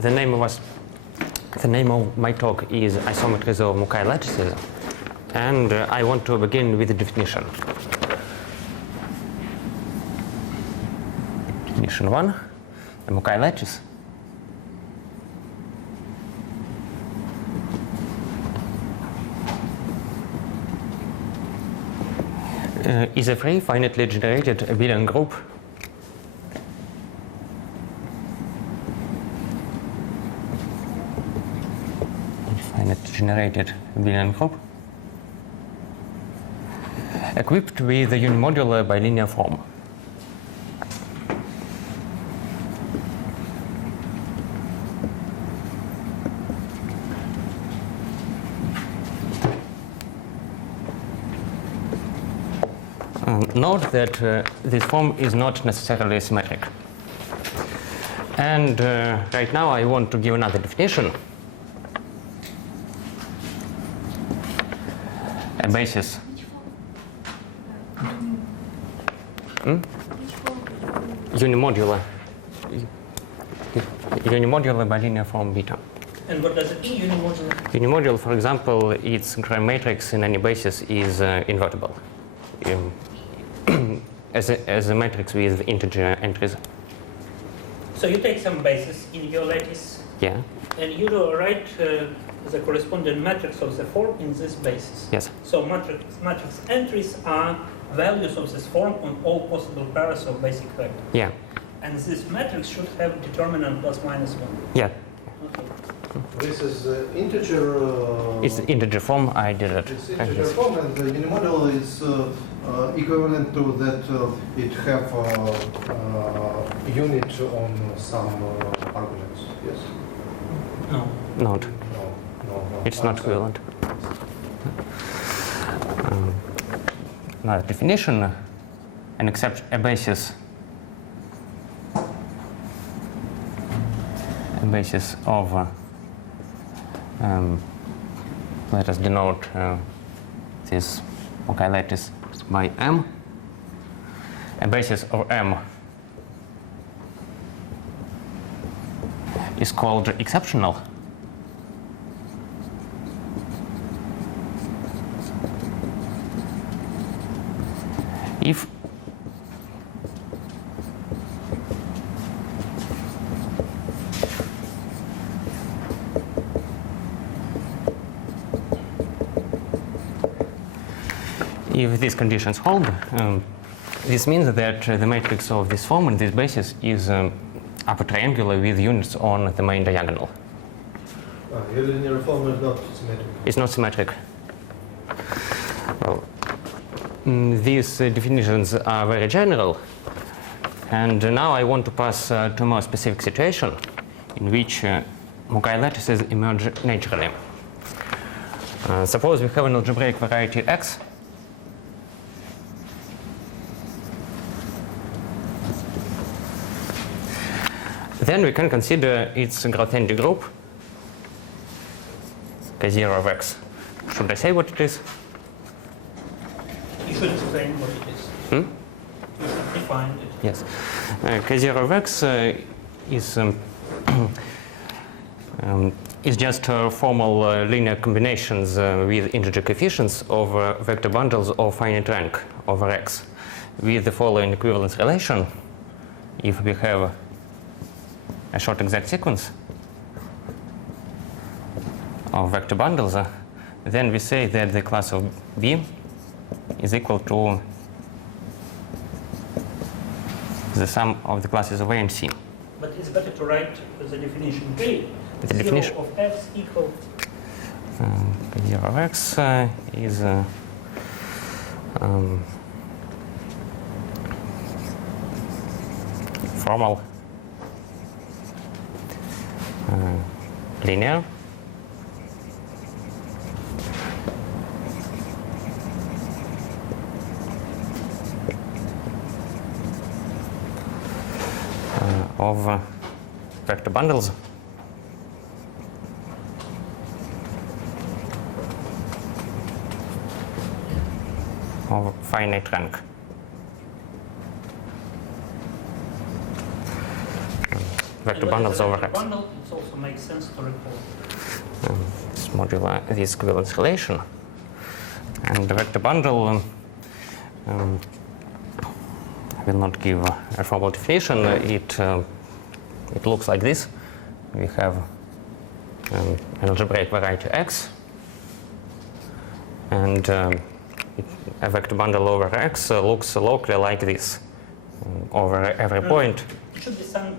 The name of my talk is Isometries of Mukai lattices, and I want to begin with the definition. Definition 1, a Mukai lattice is a free, finitely generated abelian group equipped with a unimodular bilinear form. Note that this form is not necessarily symmetric. And right now I want to give another definition. A basis. Unimodular. Unimodular bilinear form beta. And what does it mean, unimodular? Unimodular, for example, its Gram matrix in any basis is invertible. As a matrix with integer entries. So you take some basis in your lattice, yeah, and you write the corresponding matrix of the form in this basis. Yes. So matrix entries are values of this form on all possible pairs of basic vectors. Yeah. And this matrix should have determinant plus minus 1. Yeah. Okay. This is integer. It's integer form. I did it. It's integer form, and the unimodular is equivalent to that. It have unit on some arguments. Yes. No. Not. No. It's not equivalent. Another definition: an except a basis of. Let us denote this Mukai lattice by M. A basis of M is called exceptional if these conditions hold. This means that the matrix of this form and this basis is upper triangular with units on the main diagonal. Your linear form is not symmetric. It's not symmetric. Well, these definitions are very general, and now I want to pass to a more specific situation in which Mukai lattices emerge naturally. Suppose we have an algebraic variety X. Then we can consider its Grothendieck group, K0 of X. Should I say what it is? You should explain what it is. You should define it. Yes. K0 of X is just formal linear combinations with integer coefficients of vector bundles of finite rank over X with the following equivalence relation. If we have a short exact sequence of vector bundles, then we say that the class of B is equal to the sum of the classes of A and C. But it's better to write the definition B. The definition of X equal K0 of X is formal linear of vector bundles of finite rank. vector bundles over X. Bundle, it also makes sense to report. This modular, this equivalence relation. And the vector bundle, I will not give a formal definition. It looks like this. We have an algebraic variety X, and a vector bundle over X looks locally like this over every point. It should be some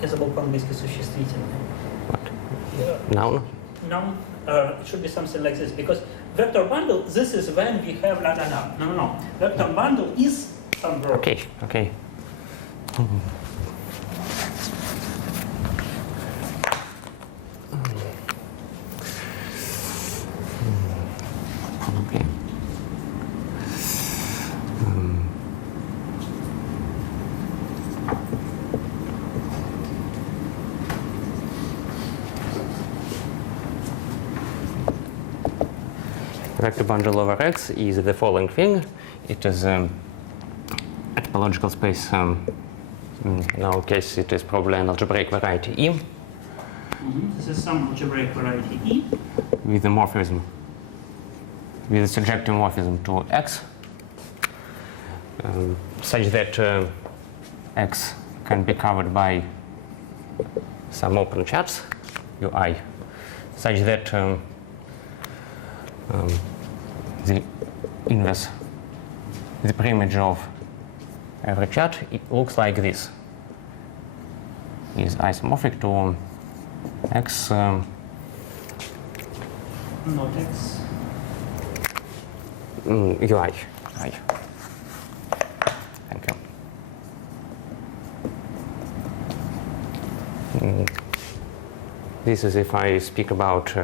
я забыл по-английски существительное. What? Noun? Noun. It should be something like this, because vector bundle, this is when we have no. Vector bundle is some verb. Okay, okay. Okay. Vector bundle over X is the following thing. It is a topological space. In our case, it is probably an algebraic variety E. This is some algebraic variety E. With a morphism, with a surjective morphism to X, such that X can be covered by some open chats, Ui, such that the inverse, the preimage of every chat, it looks like this. Is isomorphic to X. Not X. UI. Thank you. This is if I speak about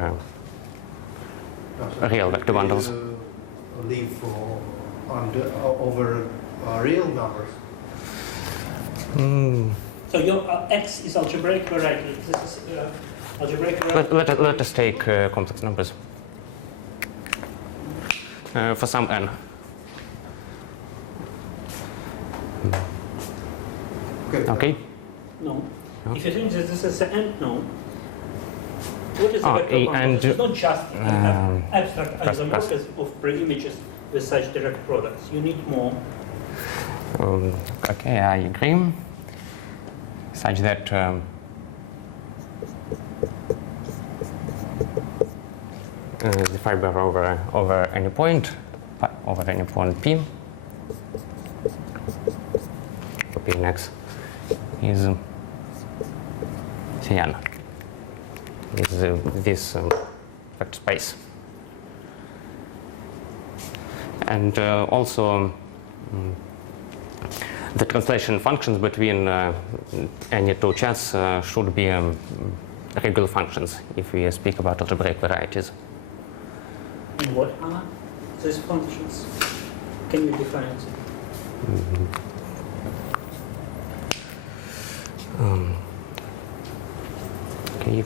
real vector bundles. Leave over real numbers. So your X is algebraic variety. This is algebraic variety. Let us take complex numbers for some n. Okay. No. If you think that this is the end, no. What is the vector bundle? And it's not just abstract isomorphism of preimages with such direct products. You need more. Okay, I agree. Such that the fiber over any point P next is Cn. Is this vector space, and also the translation functions between any two chats should be regular functions if we speak about algebraic varieties. And what are these functions? Can you define it? Okay.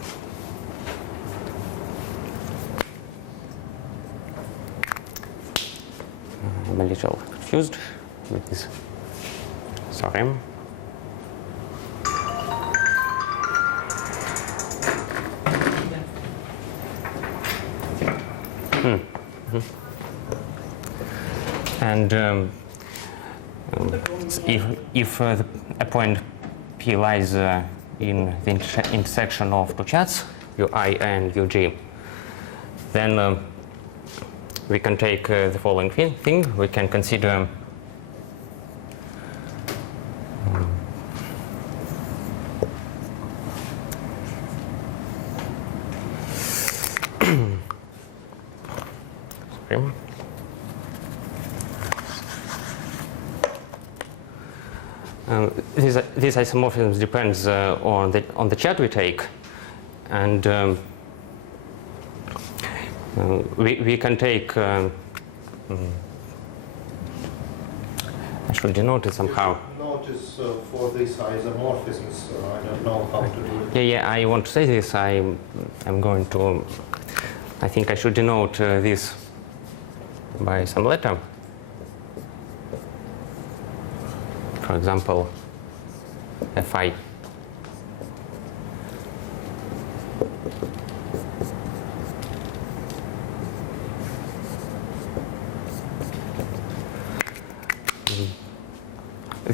I'm a little confused with this. Sorry. And if a point P lies in the intersection of two chats, Ui and Ug, then we can take the following thing. We can consider these isomorphisms depends on the chat we take, and we can take. I should denote it somehow. Notice for these isomorphisms, I don't know how to do it. Yeah. I want to say this. I'm going to. I think I should denote this by some letter. for example, Fi.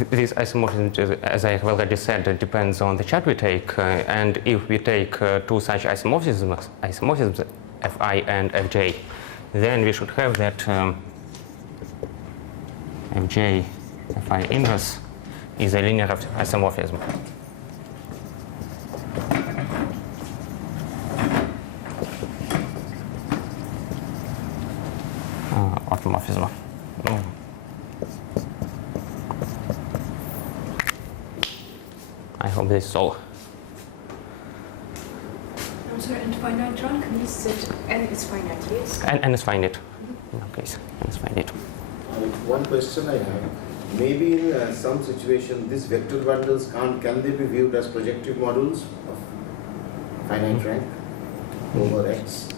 This isomorphism, as I have already said, depends on the chart we take, and if we take two such isomorphisms, Fi and Fj, then we should have that Fj Fi inverse is a linear isomorphism. Orthomorphism. I hope this is all. I'm sorry, and finite rank means that n is finite, yes? N is finite. In our case, n is finite. One question I have. Maybe in some situation, these vector bundles can they be viewed as projective modules of finite rank over X?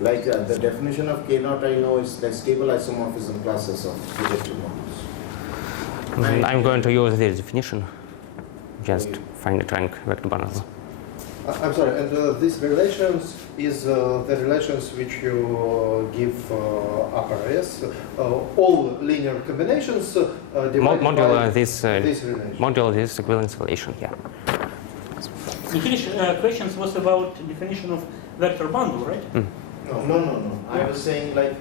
Like the definition of K0 I know is like stable isomorphism classes of projective modules. I'm going to use this definition, just finite rank vector bundle. I'm sorry, and these relations is the relations which you give upper S, all linear combinations divided Modular by this relation. modular this equivalence relation, yeah. The Finnish questions was about definition of vector bundle, right? No. I was saying like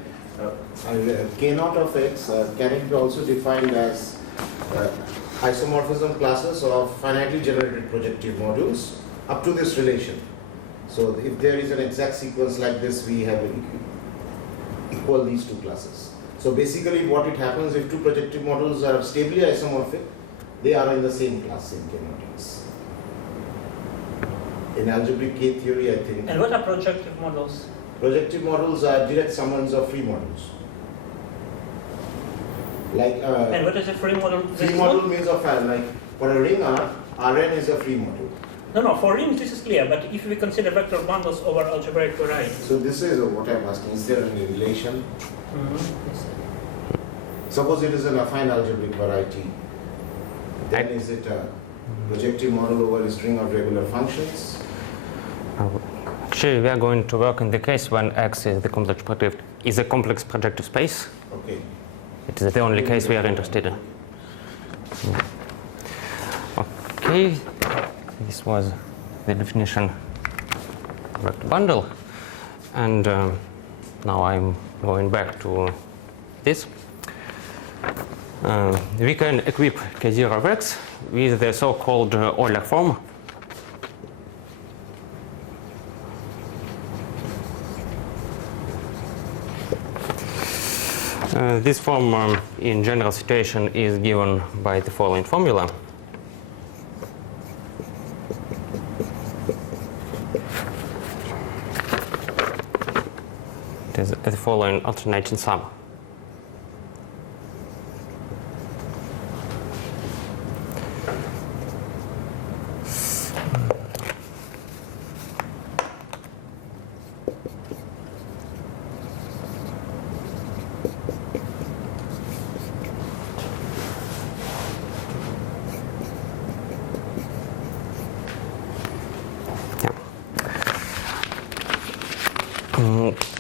K0 of X, can it be also defined as isomorphism classes of finitely generated projective modules up to this relation? So if there is an exact sequence like this, we have equal these two classes. So basically what it happens if two projective modules are stably isomorphic, they are in the same class in K0X. In algebraic K theory, I think. And what are projective models? Projective models are direct summaries of free models. Like And what is a free model? free model means of like for a ring R, Rn is a free model. No, for rings this is clear, but if we consider vector bundles over algebraic variety. So this is what I'm asking. Is there any relation? Yes. Suppose it is an affine algebraic variety. Then is it a projective model over a string of regular functions? Actually, we are going to work in the case when X is the complex projective space. Okay. It is the only case we are interested in. Okay, this was the definition of vector bundle, and now I'm going back to this. We can equip K0 of X with the so-called Euler form. This form in general situation is given by the following formula. It is the following alternating sum.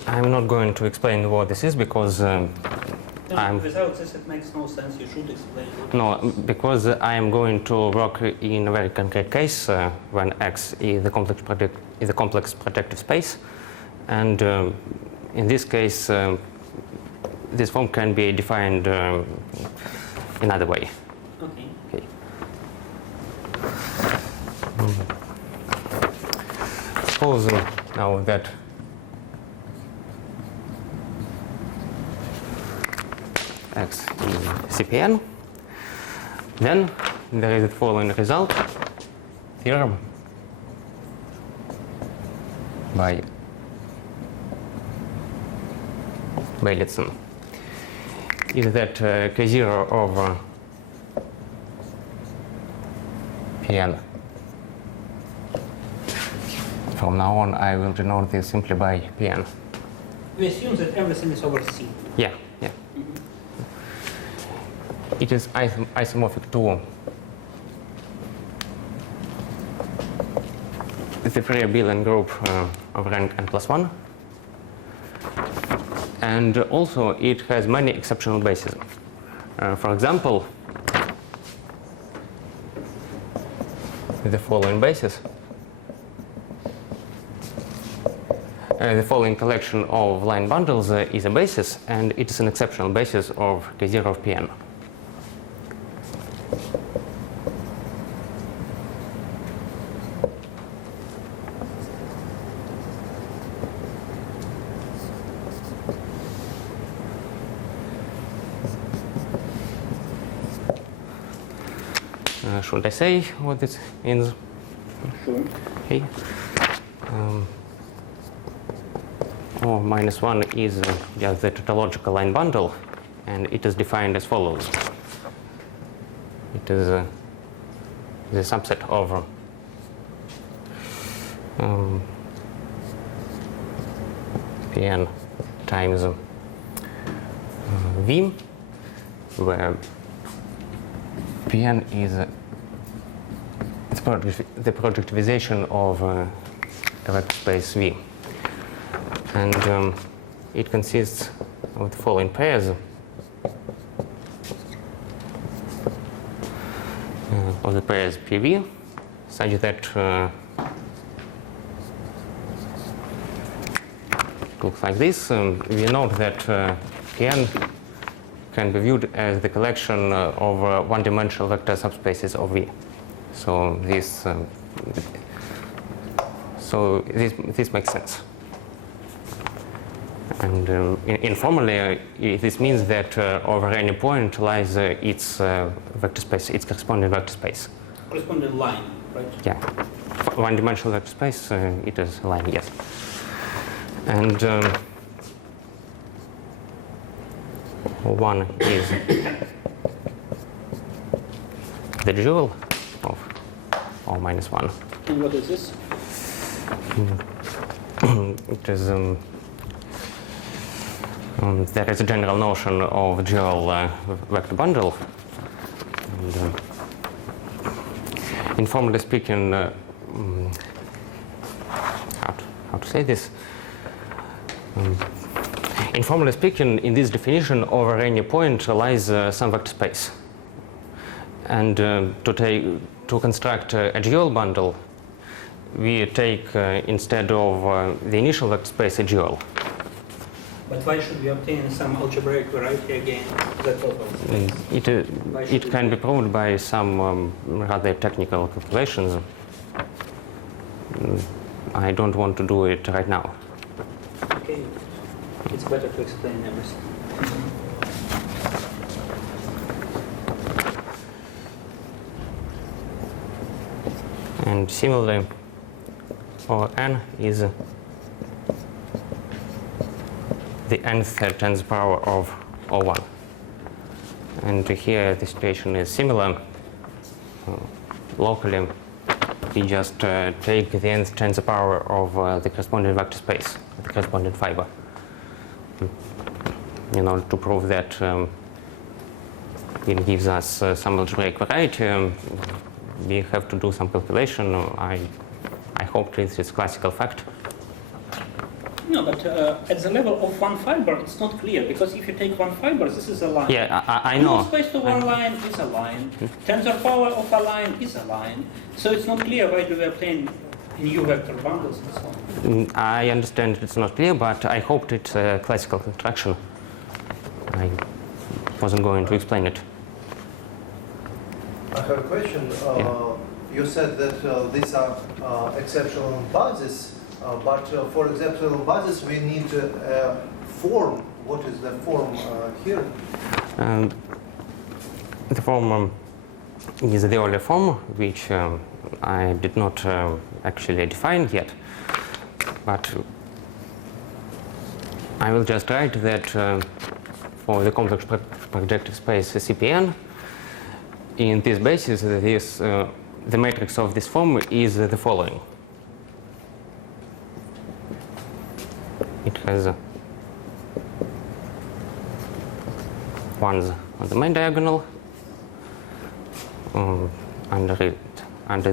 I'm not going to explain what this is because without this it makes no sense. You should explain it. No, because I am going to work in a very concrete case when X is the complex projective space, and in this case, this form can be defined another way. Okay. Suppose now that X is CPN, then there is the following result, theorem by Beldiev is that K0 of Pn. From now on, I will denote this simply by Pn. We assume that everything is over C. Yeah. it is isomorphic to the free abelian group of rank n+1, and also it has many exceptional bases. For example, the following basis. The following collection of line bundles is a basis, and it is an exceptional basis of K0 of Pn. Should I say what this means? Sure. Okay. O minus 1 is just the tautological line bundle, and it is defined as follows. It is the subset of Pn times V, where Pn is the projectivization of a vector space V. And it consists of the following pairs of the pairs PV, such that it looks like this. We note that Pn can be viewed as the collection of one-dimensional vector subspaces of V. So this makes sense. And informally, this means that over any point lies its vector space, its corresponding vector space. Corresponding line, right? Yeah. One-dimensional vector space, it is a line, yes. And one is the dual of O minus 1. And what is this? It is there is a general notion of dual vector bundle. And, informally speaking, how to say this? Informally speaking, in this definition, over any point lies some vector space. And to construct a dual bundle, we take instead of the initial vector space a dual. But why should we obtain some algebraic variety again? That also It can be proved by some rather technical calculations. I don't want to do it right now. Okay, it's better to explain everything. And similarly, N is the nth tens power of O1. And here the situation is similar. Locally, we just take the nth tens power of the corresponding vector space, the corresponding fiber. In order to prove that it gives us some algebraic variety, we have to do some calculation. I hope this is classical fact. No, but at the level of one fiber, it's not clear, because if you take one fiber, this is a line. Yeah, I know. Space to one line is a line. Tensor power of a line is a line. So it's not clear why do we obtain new vector bundles and so on. I understand it's not clear, but I hoped it's a classical construction. I wasn't going to explain it. I have a question. You said that these are exceptional bases. But for exceptional basis, we need a form. What is the form here? The form is the Euler form, which I did not actually define yet. But I will just write that for the complex projective space CPN, in this basis, the matrix of this form is the following. It has ones on the main diagonal under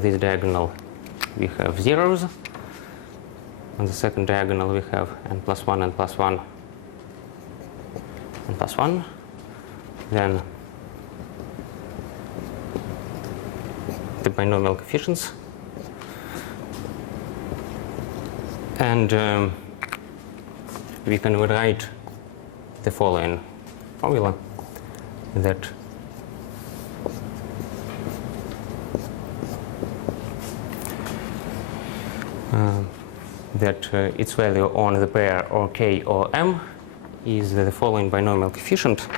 this diagonal we have zeros. On the second diagonal we have n plus 1, n plus 1, n plus 1. Then the binomial coefficients. And we can rewrite the following formula that its value on the pair or k or m is the following binomial coefficient,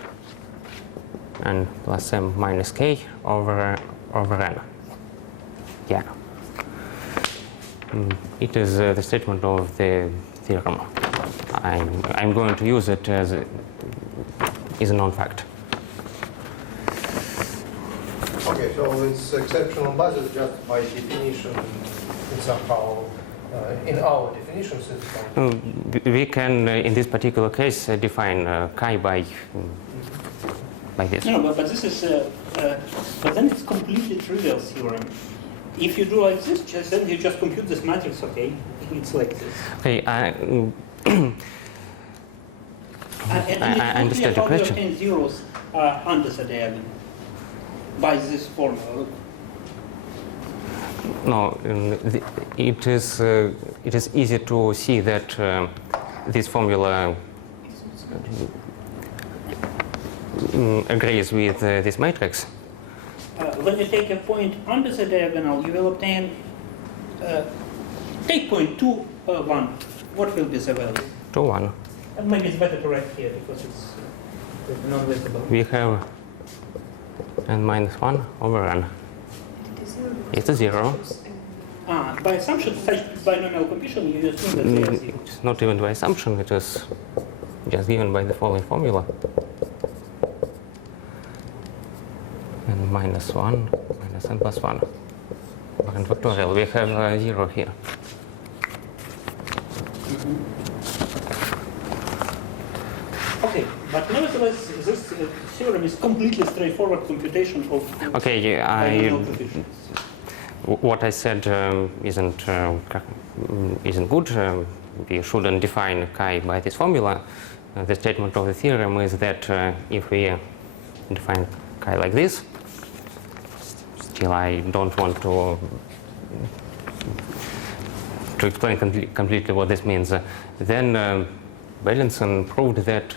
n plus m minus k over n. Yeah. It is the statement of the theorem. I'm going to use it as a known fact. Okay, so it's exceptional basis just by definition, and somehow in our definitions it's fine. We can, in this particular case, define chi by this. No, but this is, but then it's completely trivial theorem. If you do like this, then you just compute this matrix, okay? It's like this. Okay, I understand the how question. you obtain zeros under the diagonal by this formula. Look. No, it is easy to see that this formula agrees with this matrix. When you take a point under the diagonal, you will obtain, take point 2, 1. What will be the value? 2, 1. And maybe it's better to write here because it's non-visible. We have n minus 1 over n. It's a 0. By assumption, such binomial coefficient, you assume that they are 0. It's not even by assumption, it is just given by the following formula. N minus 1 minus n plus 1 over n factorial. We have 0 here. Okay, but nevertheless, this theorem is completely straightforward computation of Okay, binomial coefficients. what I said isn't good. We shouldn't define chi by this formula. The statement of the theorem is that if we define chi like this, still I don't want to explain completely what this means. Then Beldiev proved that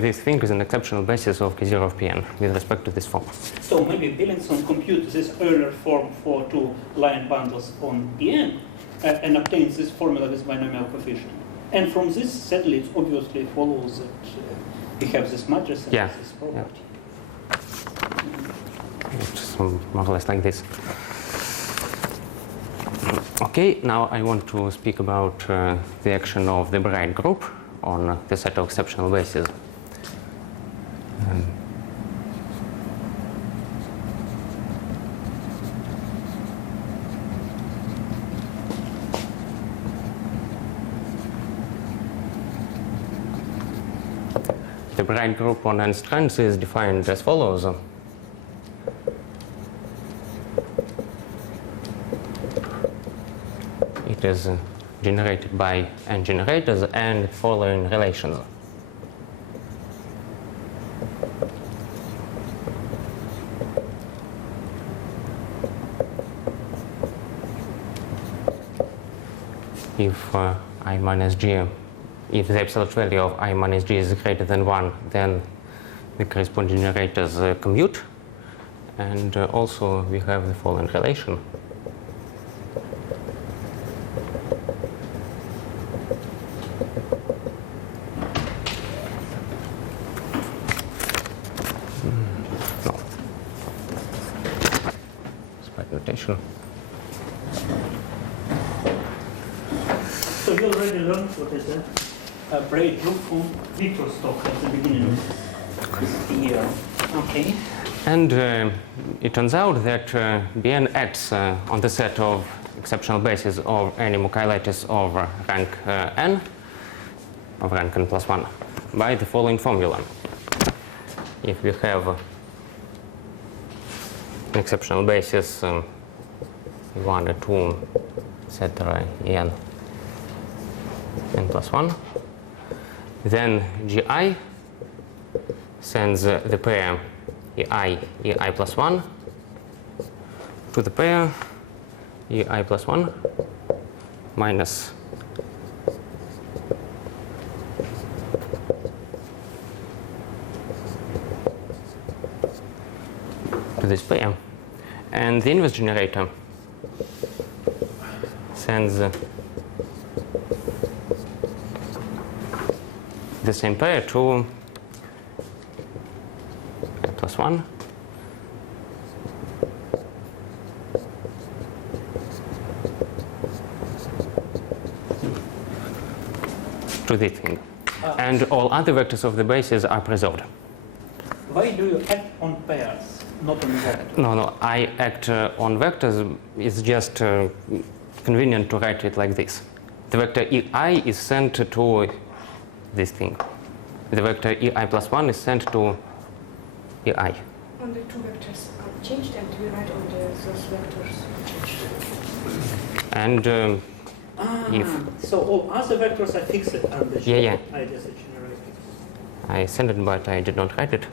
this thing is an exceptional basis of K0 of Pn with respect to this form. So maybe Beldiev computes this Euler form for two line bundles on Pn and obtains this formula with binomial coefficient. And from this, sadly, it obviously follows that we have this matrix and this property. It's more or less like this. Okay, now I want to speak about the action of the Bride group on the set of exceptional bases. The Bride group on n strands is defined as follows. It is generated by n generators and following relations. If I minus g, if the absolute value of I minus g is greater than 1, then the corresponding generators commute. And also we have the following relation. Notation. So you already learned what is a braid group from Victor's talk at the beginning of this year. Okay. And it turns out that Bn acts on the set of exceptional bases of any Mukai lattice over rank n, of rank n plus 1. by the following formula. If we have an exceptional basis 1 or 2, etc. n plus 1, then Gi sends the pair ei plus 1 to the pair ei plus 1 minus to this pair, and the inverse generator sends the same pair to I plus 1 to this thing. And all other vectors of the basis are preserved. Why do you act on pairs, not on vectors? No, I act on vectors. It's just convenient to write it like this. The vector ei is sent to this thing. The vector ei plus 1 is sent to ei. On the two vectors are changed, and we write on those vectors. And so all other vectors are fixed under Yeah. I just generated. I sent it, but I did not write it.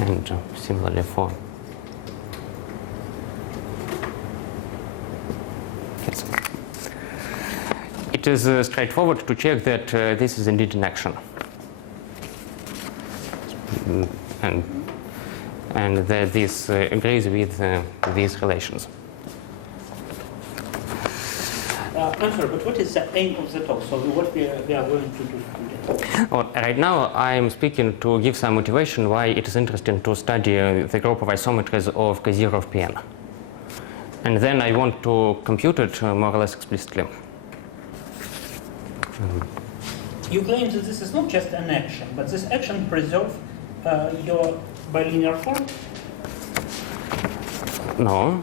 And similarly for yes. It is straightforward to check that this is indeed an action. And that this agrees with these relations. I'm sorry, but what is the aim of the talk? So what we are going to do today? Well, right now I am speaking to give some motivation why it is interesting to study the group of isometries of K0 of Pn. And then I want to compute it more or less explicitly. You claim that this is not just an action, but this action preserves your bilinear form? No.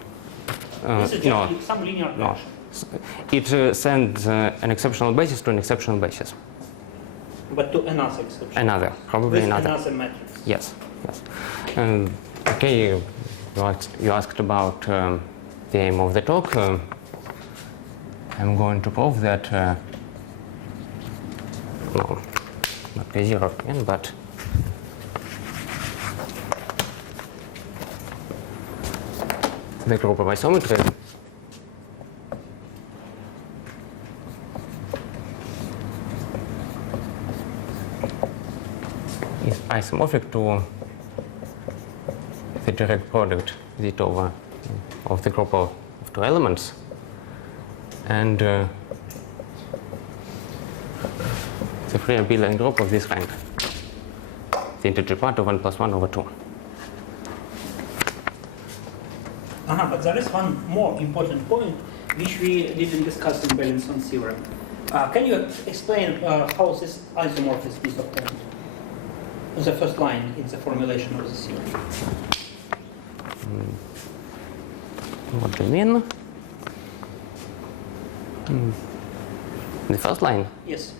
This is just No. some linear No. action. It sends an exceptional basis to an exceptional basis. But to another exception. Another, probably With another. another matrix. Yes, yes. Okay, you asked about the aim of the talk. I'm going to prove that, no, not K0 of Pn, but the group of isometries is isomorphic to the direct product z over of the group of two elements, and the free abelian group of this rank, the integer part of 1 plus 1 over 2. But there is one more important point which we didn't discuss in Belinson's theorem. Can you explain how this isomorphism is obtained? The first line in the formulation of the theorem. What do you mean? The first line? Yes.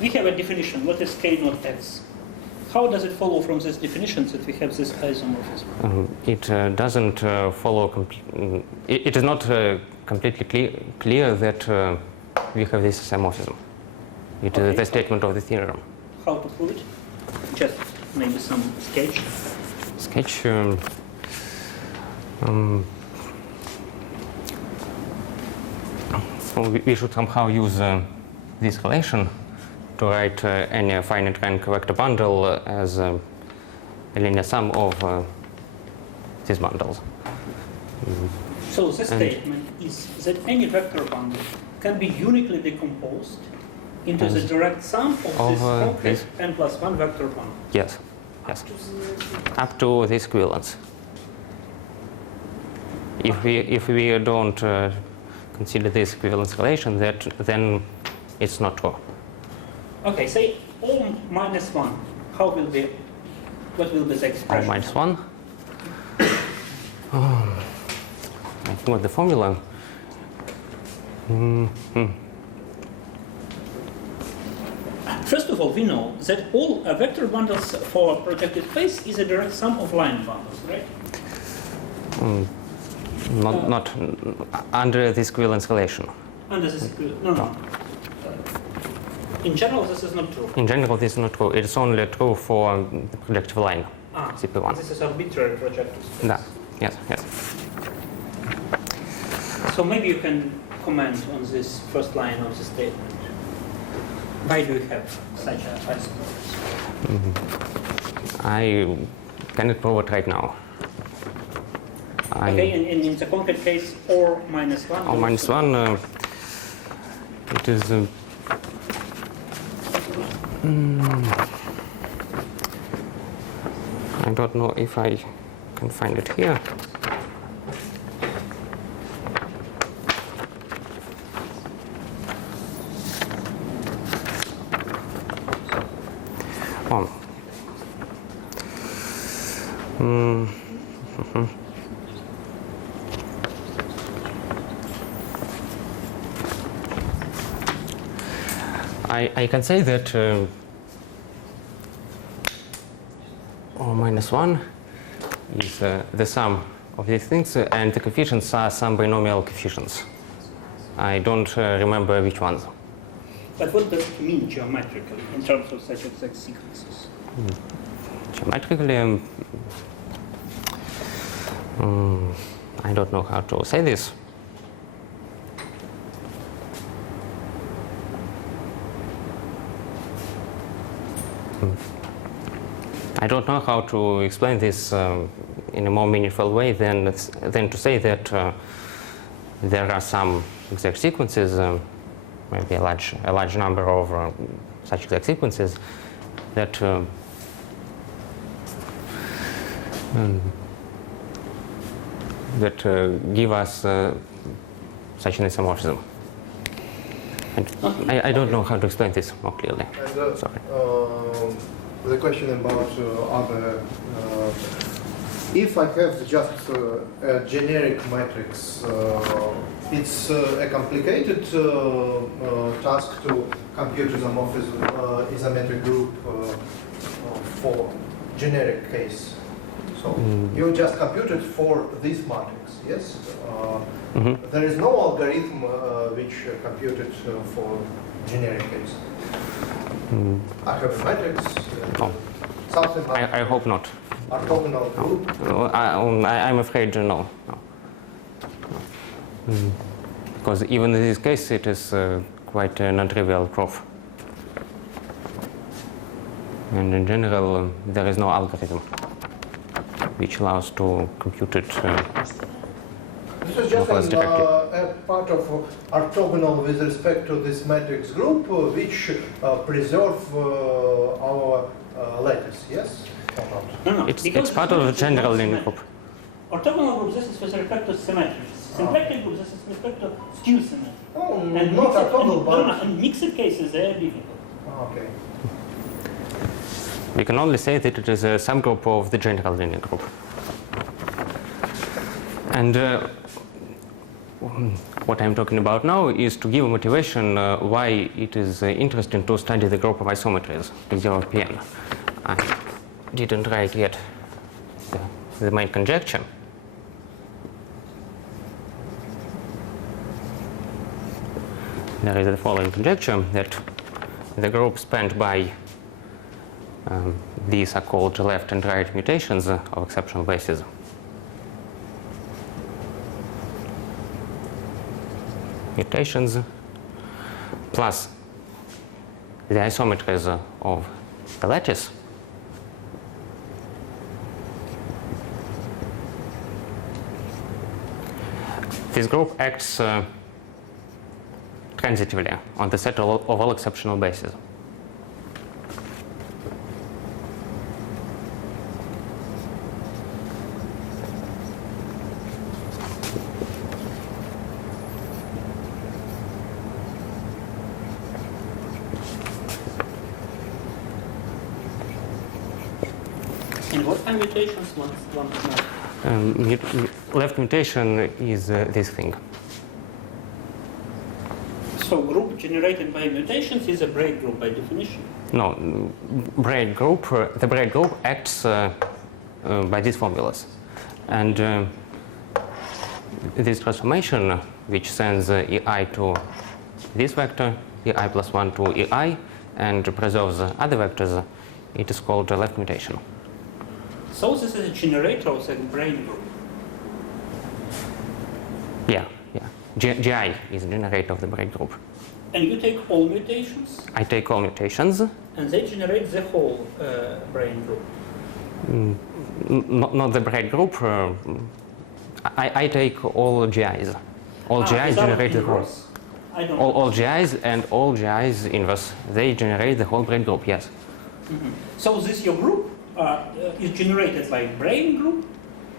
We have a definition. What is K not X? How does it follow from this definition that we have this isomorphism? It doesn't follow. It is not completely clear that we have this isomorphism. It is the statement of the theorem. How to prove it? Just maybe some sketch. Sketch. So we should somehow use this relation to write any finite rank vector bundle as a linear sum of these bundles. So the statement is that any vector bundle can be uniquely decomposed into the direct sum of this complex n plus 1 vector bundle. Yes, yes. Up to this equivalence. If we don't consider this equivalence relation, then it's not true. Okay, say O minus 1. What will be the expression? O minus 1. I forgot the formula. First of all, we know that all vector bundles for projective space is a direct sum of line bundles, right? Not under this equivalence relation. Under this, no. In general, this is not true. In general, this is not true. It's only true for the projective line, CP1. This is arbitrary projective space. Да. Yes, yes. So maybe you can comment on this first line of the statement. Why do you have such a isomorphism? I cannot prove it right now. Okay, and in the concrete case, or minus 1? Or minus 1, it is... I don't know if I can find it here. I can say that O minus 1 is the sum of these things, and the coefficients are some binomial coefficients. I don't remember which ones. But what does it mean geometrically in terms of such exact sequences? Geometrically, I don't know how to say this. I don't know how to explain this in a more meaningful way than to say that there are some exact sequences, maybe a large number of such exact sequences that give us such an isomorphism. And I don't know how to explain this more clearly. And, sorry. The question about other, if I have just a generic matrix, it's a complicated task to compute isomorphism, isometric group for generic case. So you just computed for this matrix, yes? There is no algorithm which computed for generic case. I have a matrix, something like I hope not. orthogonal group. No, I'm afraid no. Because even in this case, it is quite a non-trivial proof. And in general, there is no algorithm which allows to compute it. This is just a part of orthogonal with respect to this matrix group, which preserve our lattice, yes? Or not? No. It's part of the general linear group. Orthogonal group, this is with respect to symmetry. Symmetric group, this is with respect to skew symmetry. Oh, And not mixed, orthogonal, but... and mixed cases, they are difficult. Okay. We can only say that it is a subgroup of the general linear group. And what I'm talking about now is to give a motivation why it is interesting to study the group of isometries with zero Pn. I didn't write yet the main conjecture. There is the following conjecture that the group spanned by these are called left and right mutations of exceptional bases. Mutations plus the isometries of the lattice this group acts transitively on the set of all exceptional bases. And what are mutations? One more. Left mutation is this thing. So group generated by mutations is a braid group by definition. No, braid group, the braid group acts by these formulas. And this transformation, which sends EI to this vector, EI plus 1 to EI, and preserves other vectors, it is called a left mutation. So this is a generator of the braid group. Yeah. GI is the generator of the braid group. And you take all mutations, I take all mutations. and they generate the whole braid group. Not the braid group. I take all GIs. All GIs generate the whole. I don't All GIs and all GIs inverse. They generate the whole braid group, yes. So this your group is generated by braid group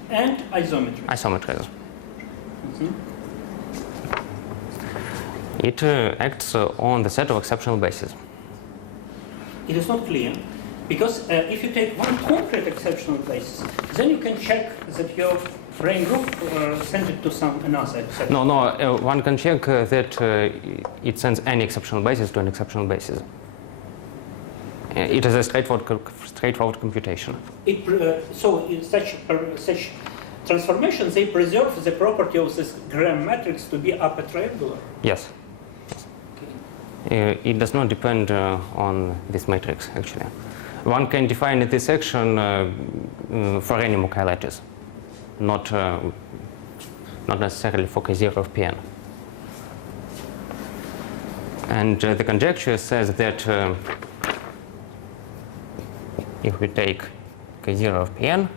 and isometry. Isometries. It acts on the set of exceptional bases. It is not clear, because if you take one concrete exceptional basis, then you can check that your brain group sends it to some another exceptional. No, one can check that it sends any exceptional basis to an exceptional basis. It is a straightforward computation. So in such transformations, they preserve the property of this Gram matrix to be upper triangular. Yes. It does not depend on this matrix, actually. One can define this section for any Mukai lattice, not necessarily for K0 of Pn. And the conjecture says that if we take K0 of Pn,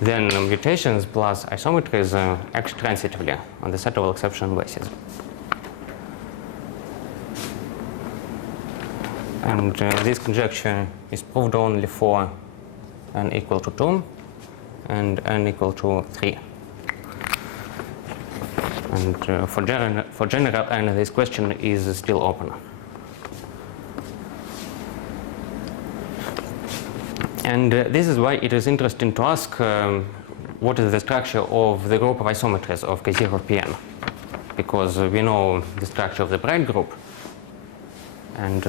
then mutations plus isometries act transitively on the set of all exceptional bases. And this conjecture is proved only for n equal to 2 and n equal to 3. And for general n, this question is still open. And this is why it is interesting to ask what is the structure of the group of isometries of K0 of Pn, because we know the structure of the braid group. And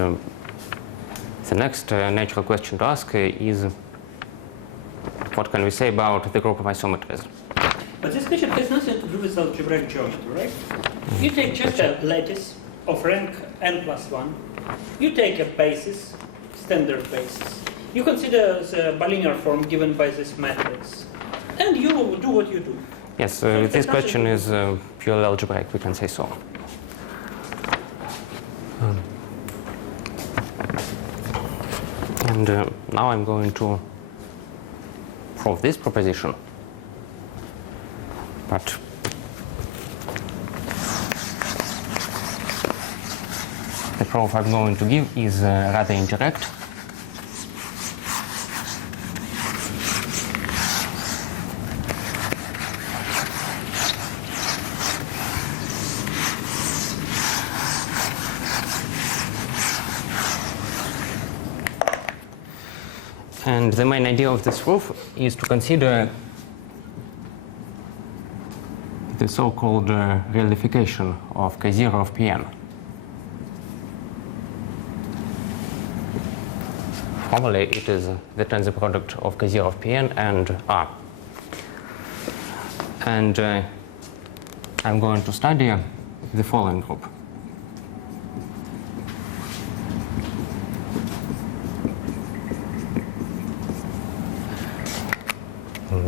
the next natural question to ask is what can we say about the group of isometries? But this question has nothing to do with algebraic geometry, right? You take just a lattice of rank n plus 1. You take a basis, standard basis. You consider the bilinear form given by this matrix. And you do what you do. Yes, this question is purely algebraic, we can say so. And now I'm going to prove this proposition. But the proof I'm going to give is rather indirect. And the main idea of this proof is to consider the so-called realification of K0 of Pn. Formally, it is the tensor product of K0 of Pn and R. And I'm going to study the following group.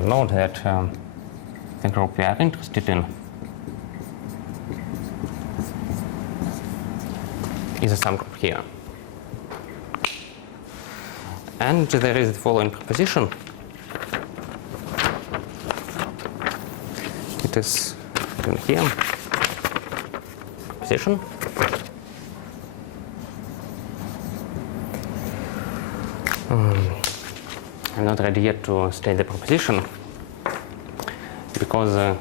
Note that the group we are interested in is a sum group here. And there is the following proposition. It is written here. Proposition. I'm not ready yet to state the proposition because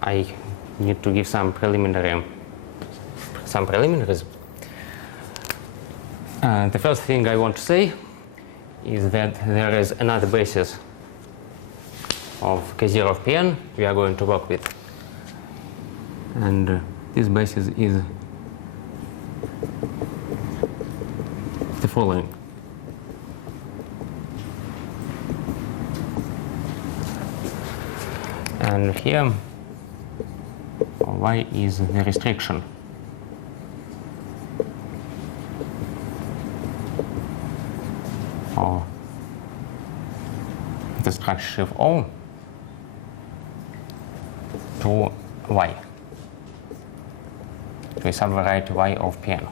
I need to give some preliminaries. The first thing I want to say is that there is another basis of K0 of Pn we are going to work with. And this basis is following. And here y is the restriction of the structure of O to y, to a subvariety y of Pn.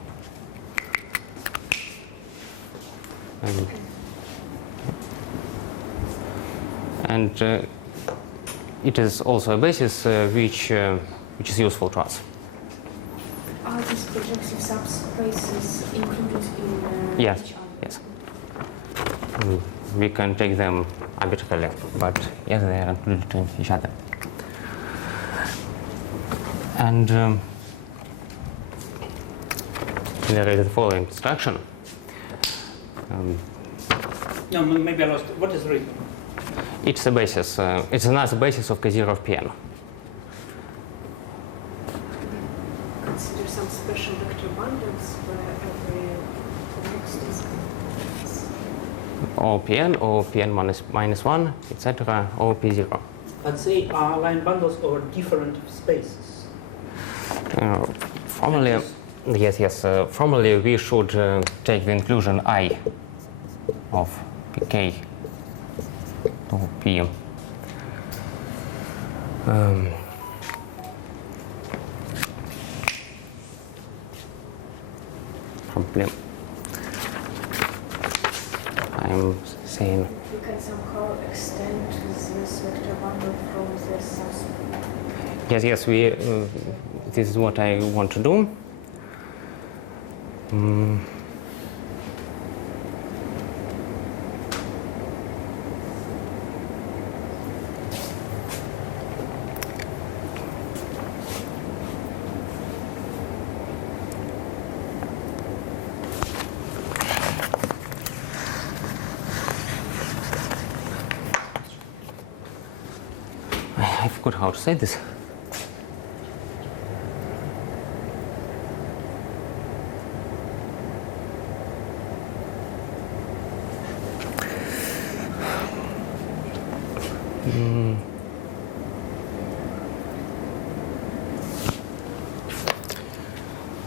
And it is also a basis which is useful to us. Are these projective subspaces included in Yes. each other? Yes. We can take them arbitrarily, but yes, they are included in each other. And there is the following instruction. No, maybe I lost. What is written? It's a basis. It's another basis of K0 of Pn. Consider some special vector bundles where every next is Or Pn, or Pn minus 1, etc., or P0. Let's say are line bundles over different spaces. Formally, yes. Formally, we should take the inclusion I of Pk to P. Probably. I'm saying. We can somehow extend this vector bundle from the subspace. Yes. We. This is what I want to do. I forgot how to say this.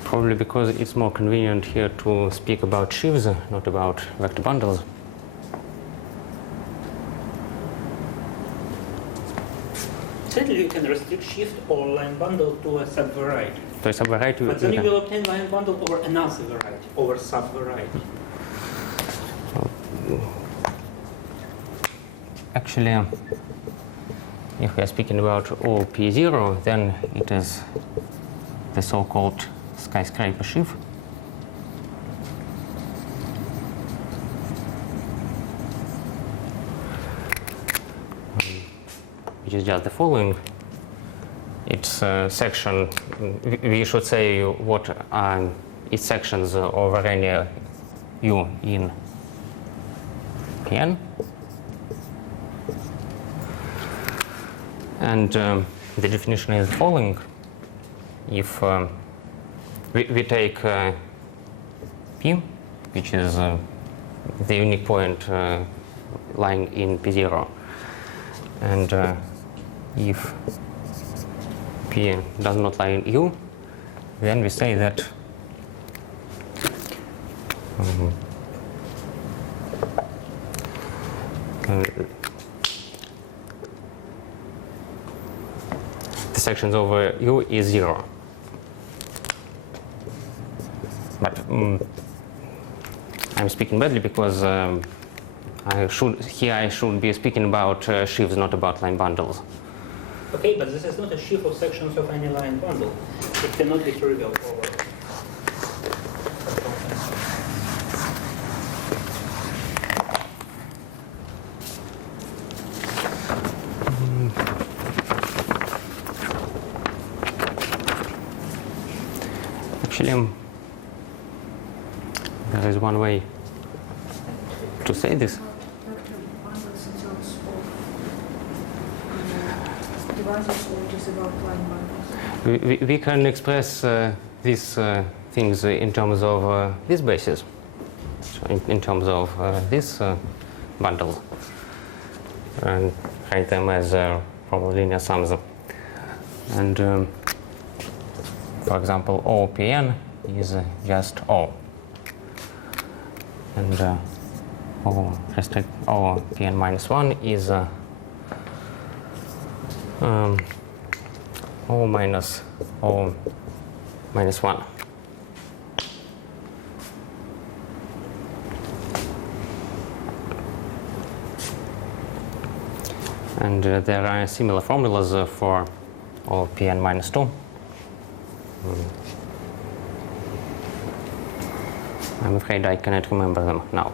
Probably because it's more convenient here to speak about sheaves, not about vector bundles. Certainly you can restrict shift or line bundle to a subvariety. To a subvariety. But then you will obtain line bundle over another variety, over subvariety. Actually, if we are speaking about OP0, then it is the so-called skyscraper sheaf. Which is just the following. It's a section, we should say what are its sections over any U in Pn. And the definition is the following. If we take P, which is the unique point lying in P0, and if P does not lie in U, then we say that the sections over U is 0. But I'm speaking badly because I should be speaking about sheaves, not about line bundles. Okay, but this is not a sheaf of sections of any line bundle. It cannot be trivial over. Actually, there is one way to say this. Vector bundles in terms of devices, or it is about line bundles? We can express these things in terms of this basis. in terms of this bundle, and write them as probably linear sums. And for example, OPN is just O, and OPN minus 1 is O minus 1. And there are similar formulas for OPN minus 2. I'm afraid I cannot remember them now.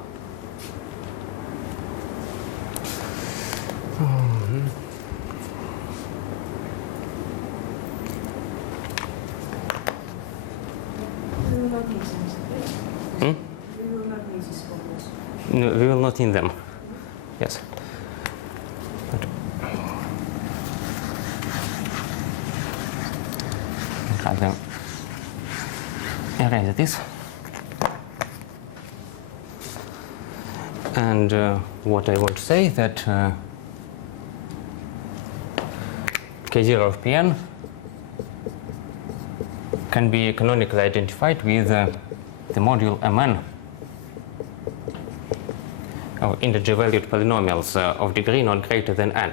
We will not need them. We will not need these formulas. No, we will not need them. Yes. Rather erase this. And what I want to say is that K0 of Pn can be canonically identified with the module Mn of integer-valued polynomials of degree not greater than n.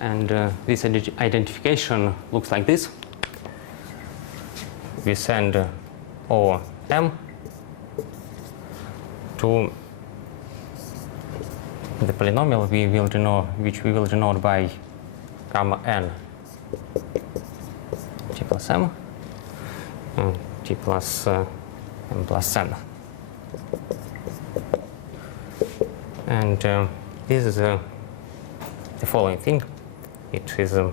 And this identification looks like this. We send OM to the polynomial which we will denote by gamma n t plus m t plus m plus n. And this is the following thing. It is a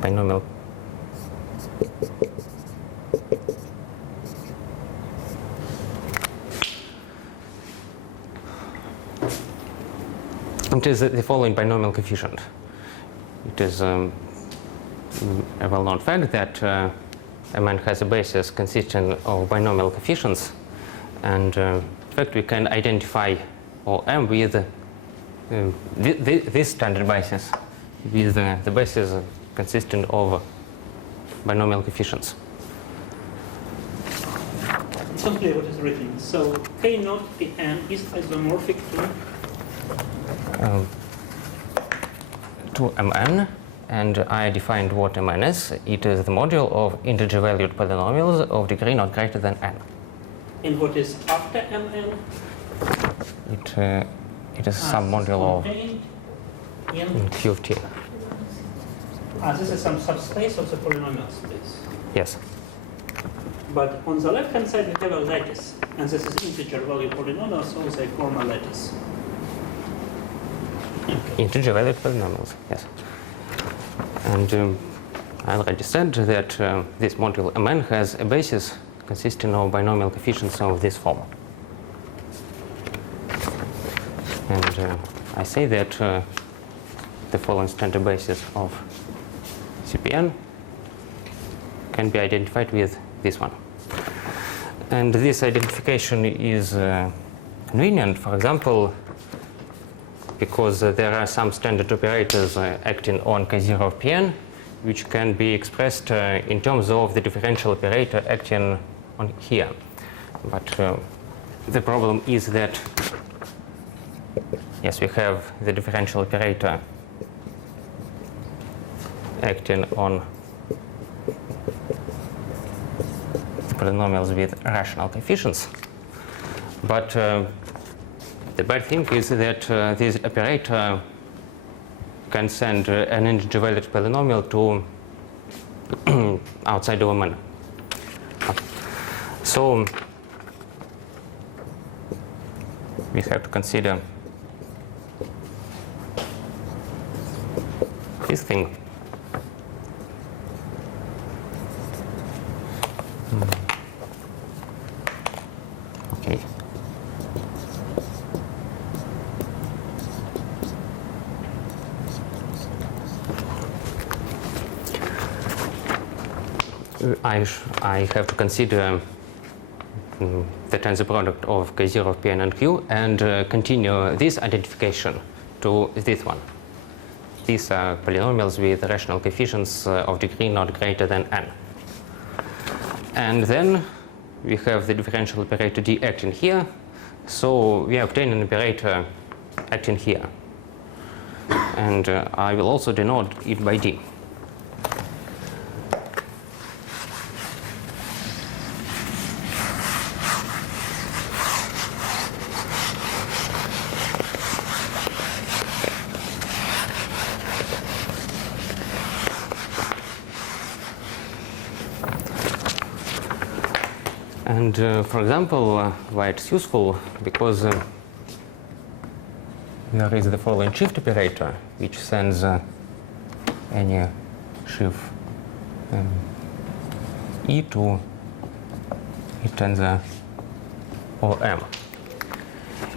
binomial it is the following binomial coefficient. It is a well-known fact that Mn has a basis consisting of binomial coefficients, and in fact we can identify OM with this standard basis with the basis consisting of binomial coefficients. It's unclear what is written. So K naught Pn is isomorphic to Mn, and I defined what Mn is. It is the module of integer-valued polynomials of degree not greater than n. And what is after Mn? It is some module of in Q of t. This is some subspace of the polynomial space. Yes. But on the left-hand side, we have a lattice, and this is integer-value polynomial, so they form a lattice. Integer-valued polynomials, yes. And I already said that this module Mn has a basis consisting of binomial coefficients of this form. And I say that the following standard basis of CPN can be identified with this one. And this identification is convenient, for example, because there are some standard operators acting on K0 of Pn, which can be expressed in terms of the differential operator acting on here. But the problem is that, yes, we have the differential operator acting on the polynomials with rational coefficients. But the bad thing is that this operator can send an integer-valued polynomial to outside of Mn. So we have to consider this thing. Okay. I have to consider the tensor product of K0 of Pn and Q and continue this identification to this one. These are polynomials with rational coefficients of degree not greater than n. And then we have the differential operator d acting here, so we obtain an operator acting here. And I will also denote it by d. And for example, why it's useful, because there is the following shift operator, which sends any shift E to E tensor or M.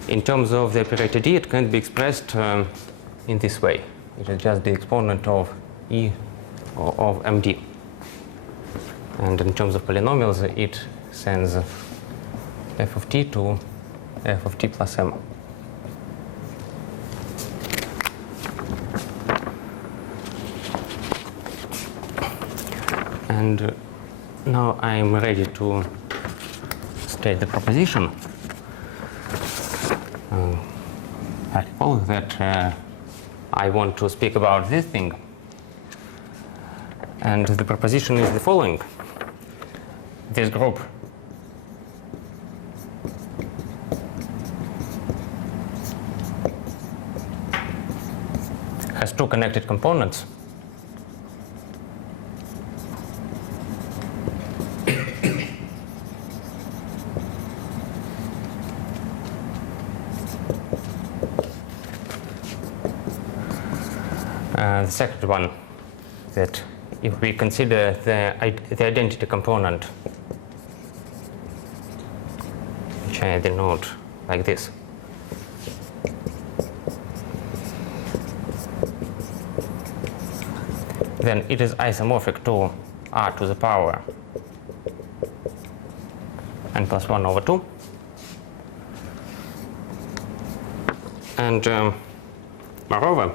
In terms of the operator D, it can be expressed in this way. It is just the exponent of E or of MD. And in terms of polynomials, it sends f of t to f of t plus m. And now I'm ready to state the proposition. I recall that I want to speak about this thing. And the proposition is the following. This group has two connected components. The second one, that if we consider the identity component, which I denote like this, then it is isomorphic to r to the power n plus 1 over 2. And moreover,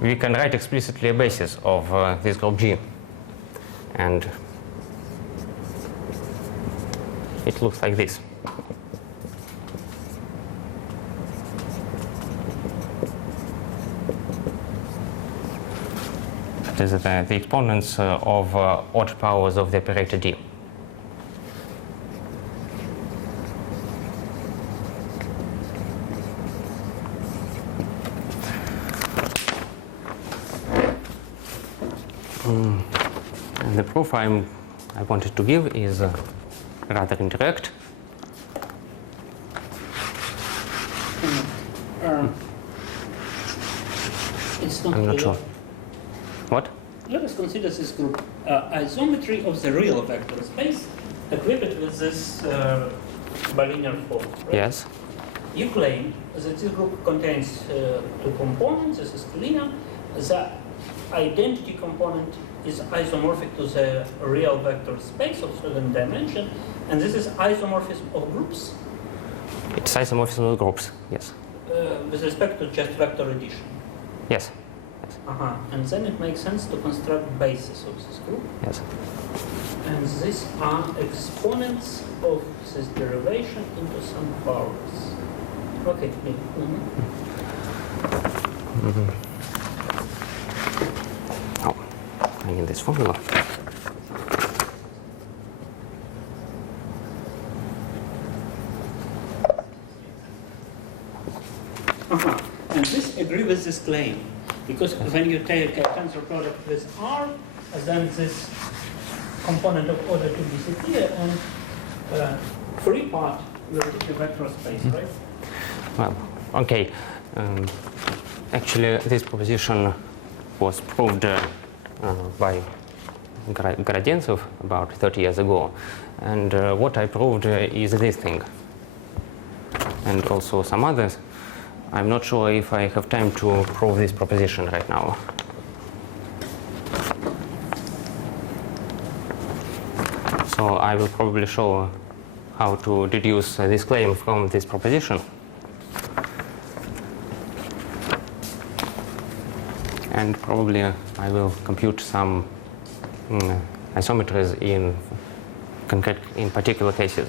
we can write explicitly a basis of this group G. And it looks like this. That is the exponents of odd powers of the operator D. And the proof I wanted to give is rather indirect. It's not I'm not clear. sure. What? Let us consider this group isometry of the real vector space equipped with this bilinear form. Right? Yes. You claim that this group contains two components. This is linear. The identity component is isomorphic to the real vector space of certain dimension, and this is isomorphism of groups. It's isomorphism of groups, yes. With respect to just vector addition. Yes. And then it makes sense to construct basis of this group. Yes. And these are exponents of this derivation into some powers. Okay. Oh, I need this formula. And this agree with this claim. Because when you take a tensor product with R, then this component of order 2 disappear, and free part will be the vector space, right? Well, okay. Actually, this proposition was proved by Grothendieck about 30 years ago. And what I proved is this thing. And also some others. I'm not sure if I have time to prove this proposition right now. So I will probably show how to deduce this claim from this proposition. And probably I will compute some isometries in particular cases.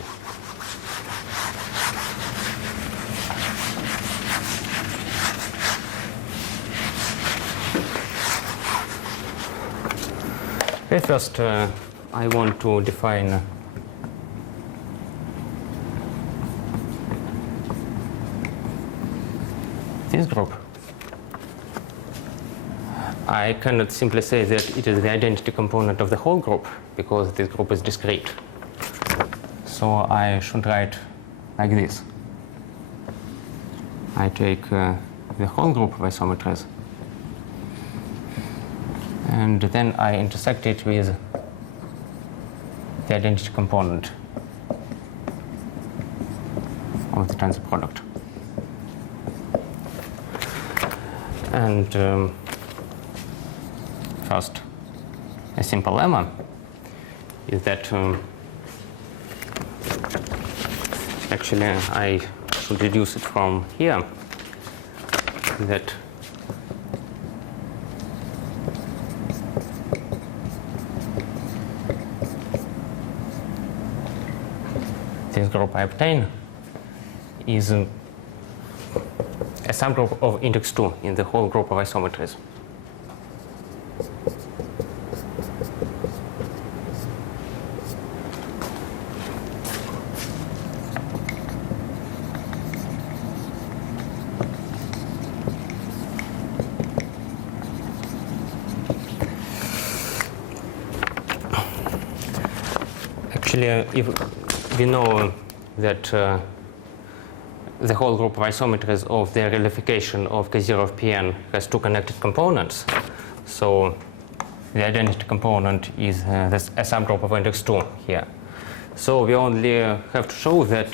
Okay, first I want to define this group. I cannot simply say that it is the identity component of the whole group because this group is discrete. So I should write like this. I take the whole group of isometries and then I intersect it with the identity component of the tensor product. And first, a simple lemma is that actually I should reduce it from here, that this group I obtain is a subgroup of index 2 in the whole group of isometries. Actually, if we know that the whole group of isometries of the realification of K0 of Pn has two connected components, so the identity component is a subgroup of index 2 here. So we only have to show that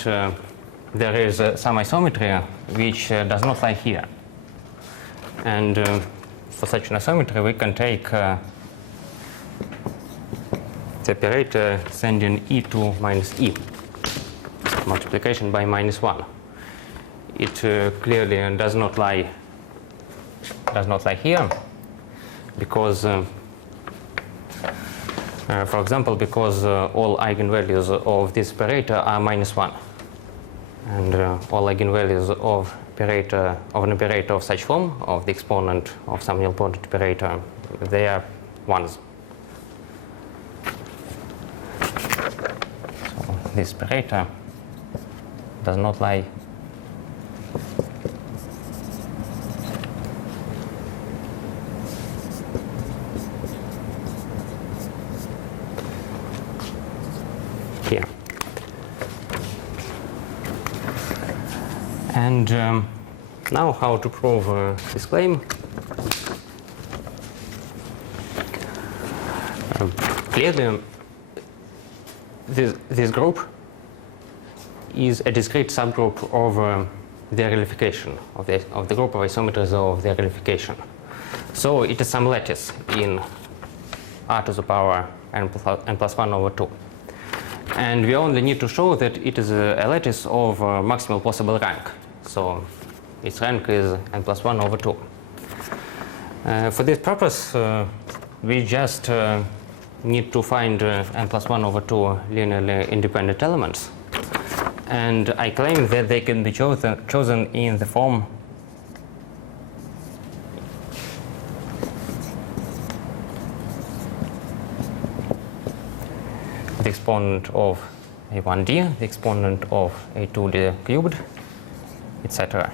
there is some isometry which does not lie here. And for such an isometry, we can take the operator sending e2 minus e, multiplication by minus 1. It clearly does not lie here because, for example, because all eigenvalues of this operator are minus 1, and all eigenvalues of an operator of such form, of the exponent of some nilpotent operator, they are 1s. So this operator does not lie here. And now how to prove this claim? Clearly, this group is a discrete subgroup of the realification of the group of isometries of the realification. So it is some lattice in r to the power n plus 1 over 2. And we only need to show that it is a lattice of maximal possible rank. So its rank is n plus 1 over 2. For this purpose, we just need to find n plus 1 over 2 linearly independent elements. And I claim that they can be chosen in the form the exponent of a1d, the exponent of a2d cubed, etc.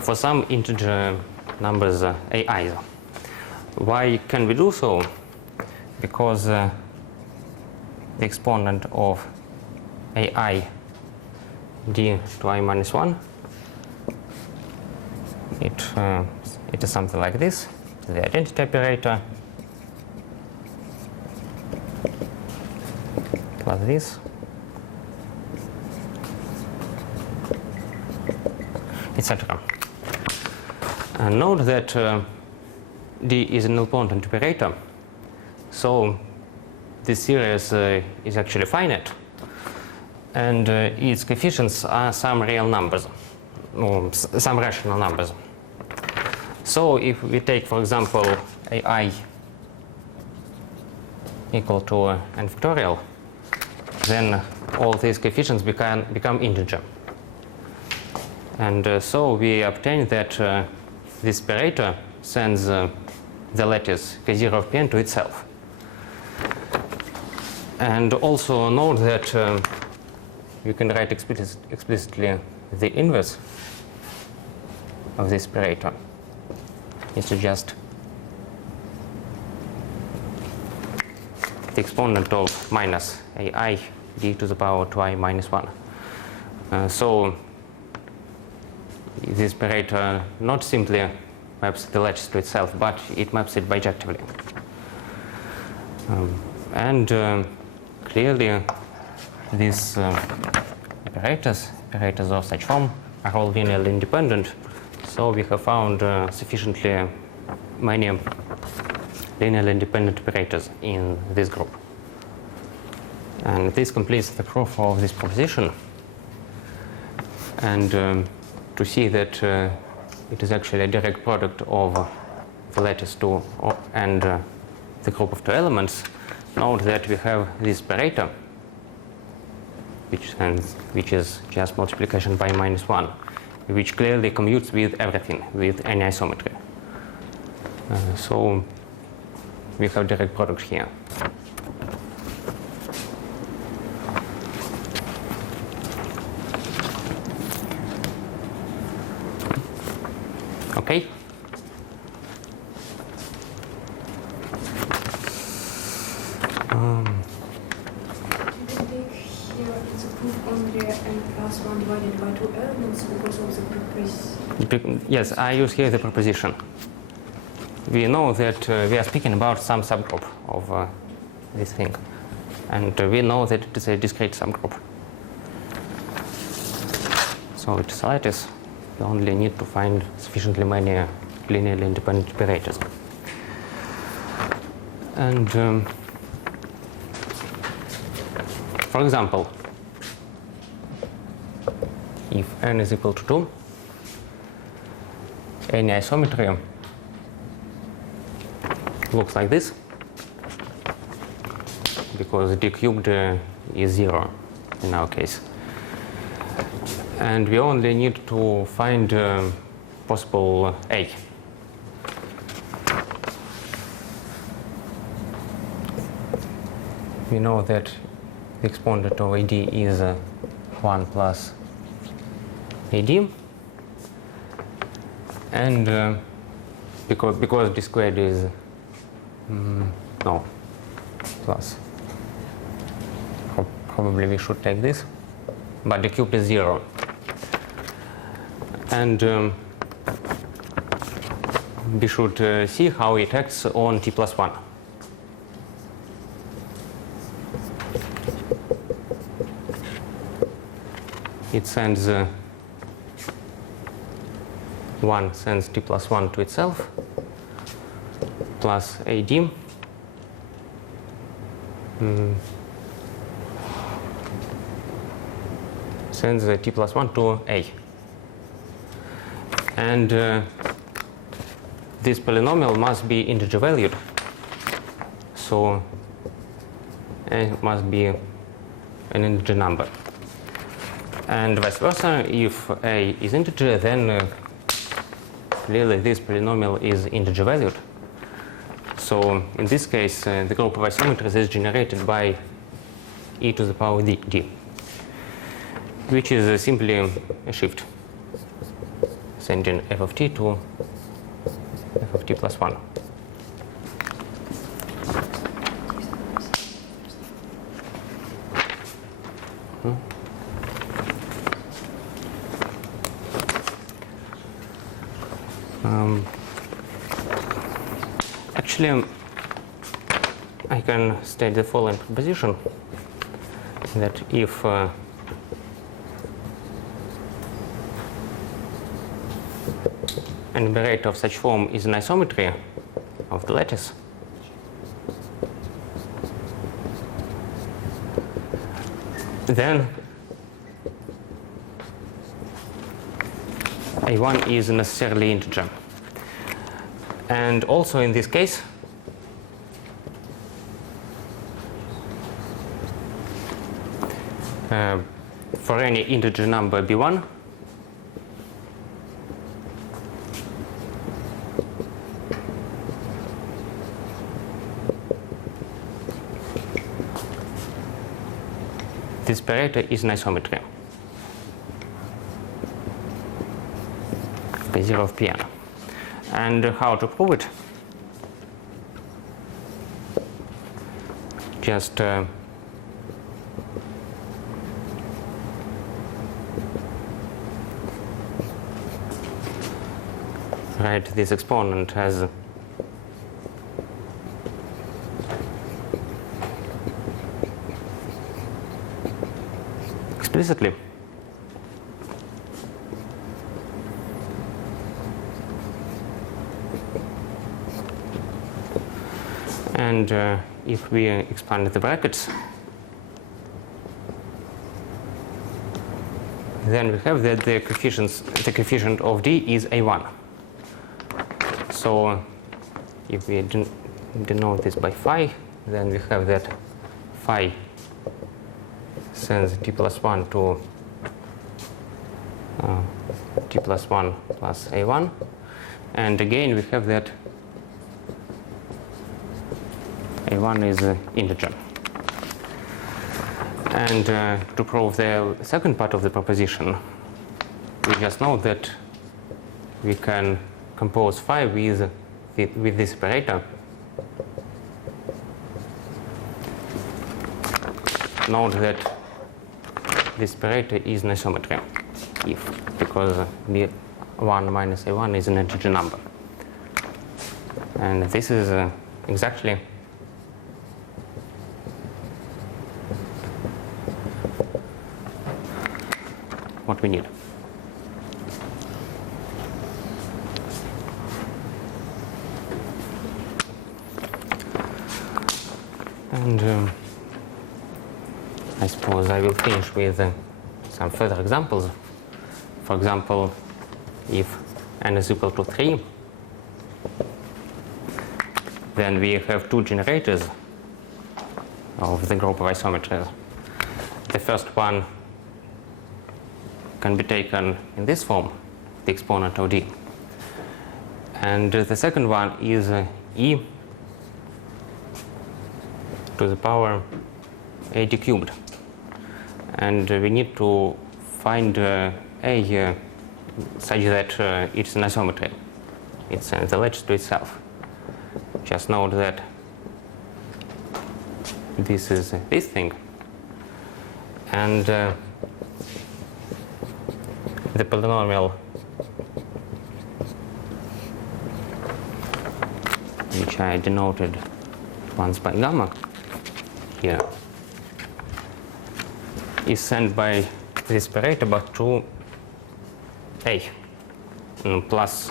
For some integer numbers ai. Why can we do so? Because the exponent of ai d to I minus 1, it is something like this, the identity operator plus this, etc. And note that d is a nilpotent operator, so this series is actually finite, and its coefficients are some real numbers, or some rational numbers. So if we take, for example, ai equal to n factorial, then all these coefficients become integer. And so we obtain that this operator sends the lattice k0 of Pn to itself. And also note that you can write explicitly the inverse of this operator. It's just the exponent of minus ai d to the power 2I minus 1. So this operator not simply maps the lattice to itself, but it maps it bijectively. Clearly these operators of such form are all linearly independent, so we have found sufficiently many linearly independent operators in this group. And this completes the proof of this proposition. And to see that it is actually a direct product of the lattice 2 and the group of two elements, note that we have this operator, which is just multiplication by minus 1, which clearly commutes with everything, with any isometry. So we have direct product here. Okay. Here it's a proof only n plus 1 divided by 2 elements because of the proposition. Yes, I use here the proposition. We know that we are speaking about some subgroup of this thing, and we know that it is a discrete subgroup. So it is a lattice. We only need to find sufficiently many linearly independent operators. And for example, if n is equal to 2, any isometry looks like this, because d cubed is 0 in our case. And we only need to find possible a. We know that the exponent of ad is 1 plus ad, and because d squared is no plus, probably we should take this, but d cubed is 0. And we should see how it acts on t plus 1. It sends 1 sends t plus 1 to itself, plus ad sends t plus 1 to a. And this polynomial must be integer valued, so a must be an integer number. And vice versa, if a is integer, then clearly this polynomial is integer valued. So in this case, the group of isometries is generated by e to the power d, which is simply a shift, sending f of t to f of t plus 1. Actually, I can state the following proposition, that if an operator of such form is an isometry of the lattice, then A1 is necessarily integer. And also in this case, for any integer number B1, this operator is an isometry P0 of Pn. And how to prove it? Just write this exponent as explicitly. And if we expand the brackets, then we have that the coefficient of D is A1. So if we denote this by phi, then we have that phi sends t plus 1 to t plus 1 plus A1. And again, we have that A1 is an integer. And to prove the second part of the proposition, we just know that we can compose phi with this operator. Note that this operator is an isometry, because B1 minus A1 is an integer number. And this is exactly what we need. And I suppose I will finish with some further examples. For example, if n is equal to 3, then we have two generators of the group of isometries. The first one can be taken in this form, the exponent of D. And the second one is e to the power AD cubed. And we need to find A such that it's an isometry. It's the lattice to itself. Just note that this is this thing. And the polynomial which I denoted once by gamma here is sent by this operator but to A plus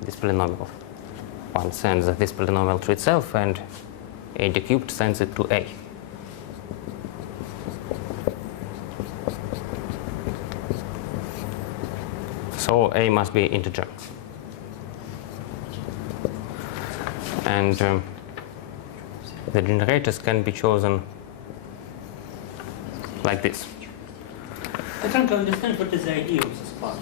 this polynomial. One sends this polynomial to itself and AD cubed sends it to A. So A must be integer. And the generators can be chosen like this. I try to understand what is the idea of this part.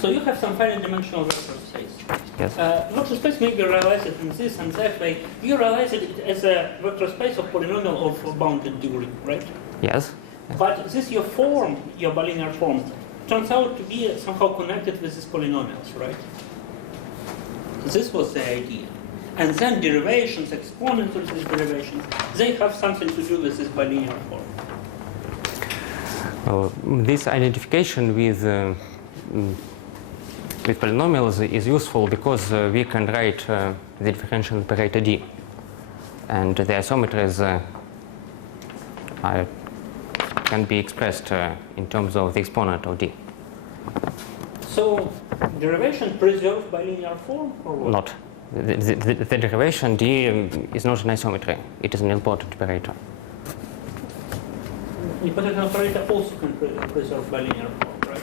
So you have some finite dimensional vector space. Yes. Vector space may be realized in this and that way. You realize it as a vector space of polynomial of bounded degree, right? Yes. But this your form, your bilinear form, turns out to be somehow connected with these polynomials, right? This was the idea. And then derivations, exponents of these derivations, they have something to do with this bilinear form. This identification with with polynomials is useful because we can write the differential operator d, and the isometries can be expressed in terms of the exponent of d. So derivation preserved by linear form or what? Not. The derivation d is not an isometry. It is an important operator. The potential operator also can preserve by linear form, right?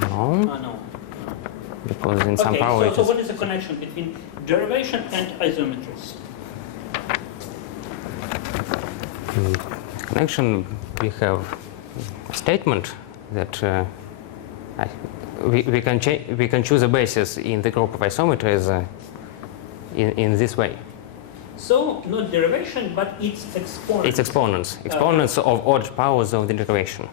No, No. because in some power Okay, it so is. what is the connection between derivation and isometries? Connection, we have a statement that we can choose a basis in the group of isometries in this way. So not derivation, but its exponent. It's exponents of odd powers of the derivation.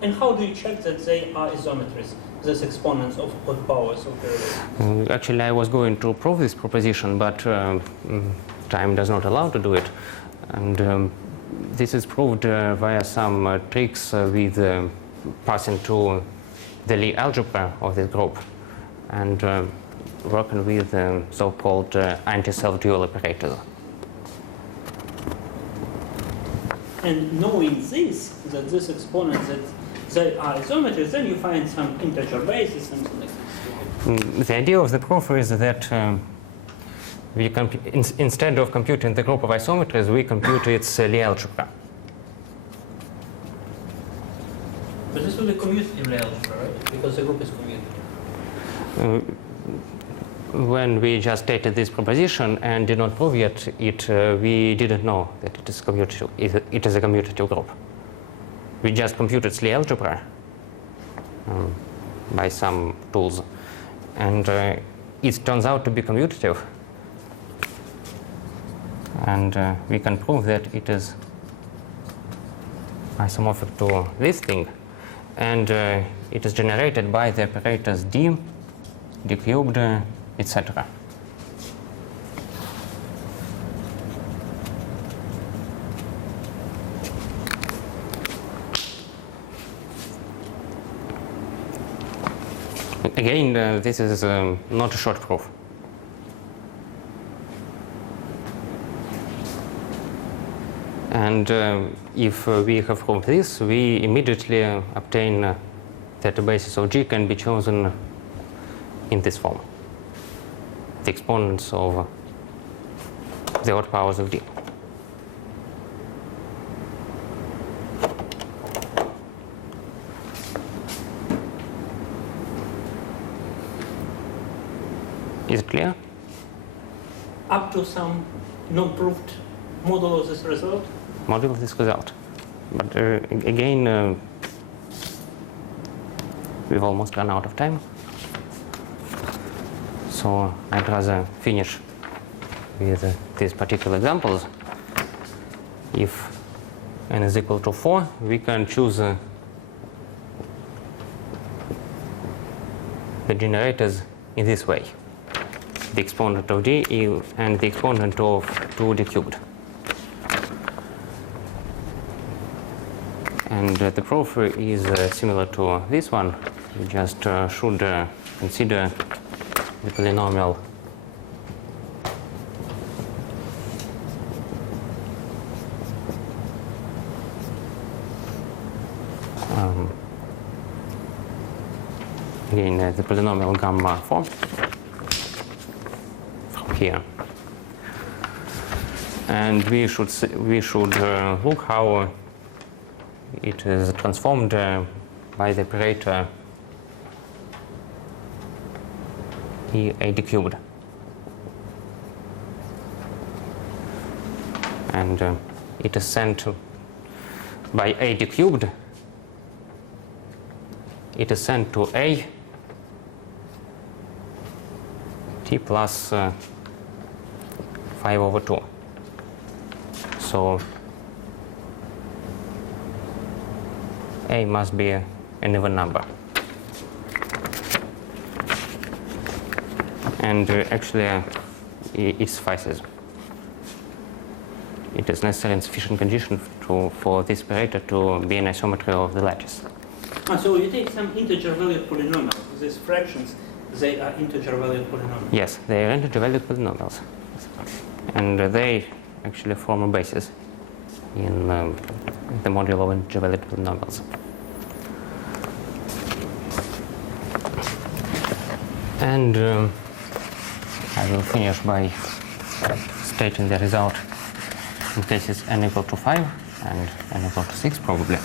And how do you check that they are isometries, these exponents of odd powers of derivation? Actually, I was going to prove this proposition, but time does not allow to do it. And this is proved via some tricks with passing to the Lie algebra of this group and working with so-called anti-self-dual operators. And knowing this, that this exponent, that they are isometries, then you find some integer basis, something like this. The idea of the proof is that we instead of computing the group of isometries, we compute its Lie algebra. But this will be commutative Lie algebra, right? Because the group is commutative. When we just stated this proposition and did not prove yet it, we didn't know that it is commutative. It is a commutative group. We just computed Lie algebra by some tools, and it turns out to be commutative. And we can prove that it is isomorphic to this thing, and it is generated by the operators d, d cubed, etc. Again, this is not a short proof. And if we have proved this, we immediately obtain that the basis of G can be chosen in this form. The exponents of the odd powers of D. Is it clear? Up to some non-proved model of this result? Model of this result. But again, we've almost run out of time. So I'd rather finish with these particular examples. If n is equal to 4, we can choose the generators in this way. The exponent of d and the exponent of 2d cubed. And the proof is similar to this one. We just should consider the polynomial again the polynomial gamma form from here, and we should look how it is transformed by the operator ad cubed, and it is sent by ad cubed. It is sent to a t plus 5/2. So a must be an even number. And actually, it suffices. It is necessary and sufficient condition for this operator to be an isometry of the lattice. So you take some integer-valued polynomial. These fractions, they are integer-valued polynomials. Yes, they are integer-valued polynomials. And they actually form a basis in the module of integer-valued polynomials. And I will finish by stating the result in cases n equal to 5 and n equal to 6 probably.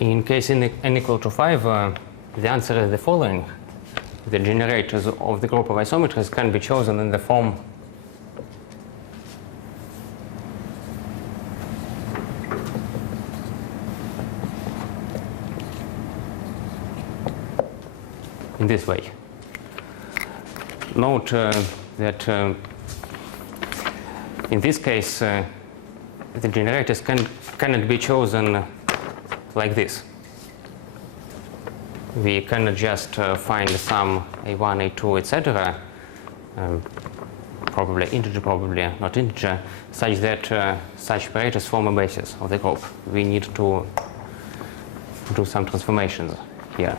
In case n equal to 5, the answer is the following. The generators of the group of isometries can be chosen in the form in this way. Note that in this case the generators cannot be chosen like this. We cannot just find some a1, a2, etc. Probably integer, probably not integer, such that such operators form a basis of the group. We need to do some transformations here.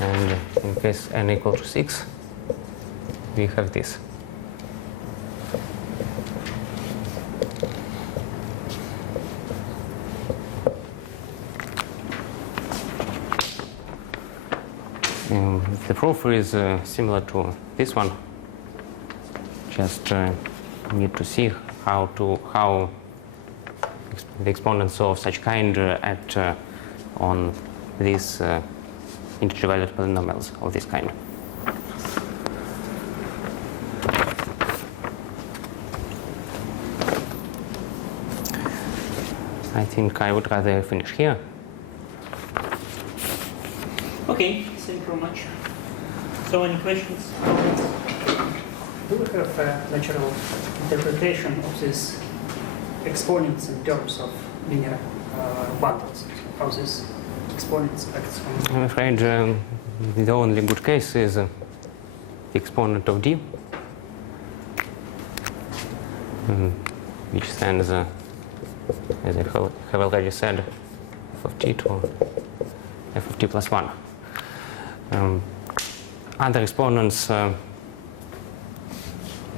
And in case n equal to 6, we have this. The proof is similar to this one. Just need to see how the exponents of such kind act on these integer-valued polynomials of this kind. I think I would rather finish here. Okay, thank you very much. So any questions, comments? Do we have a natural interpretation of these exponents in terms of linear bundles? How these exponents act on? I'm afraid the only good case is the exponent of d, which stands, as I have already said, f of t to f of t plus 1. Other exponents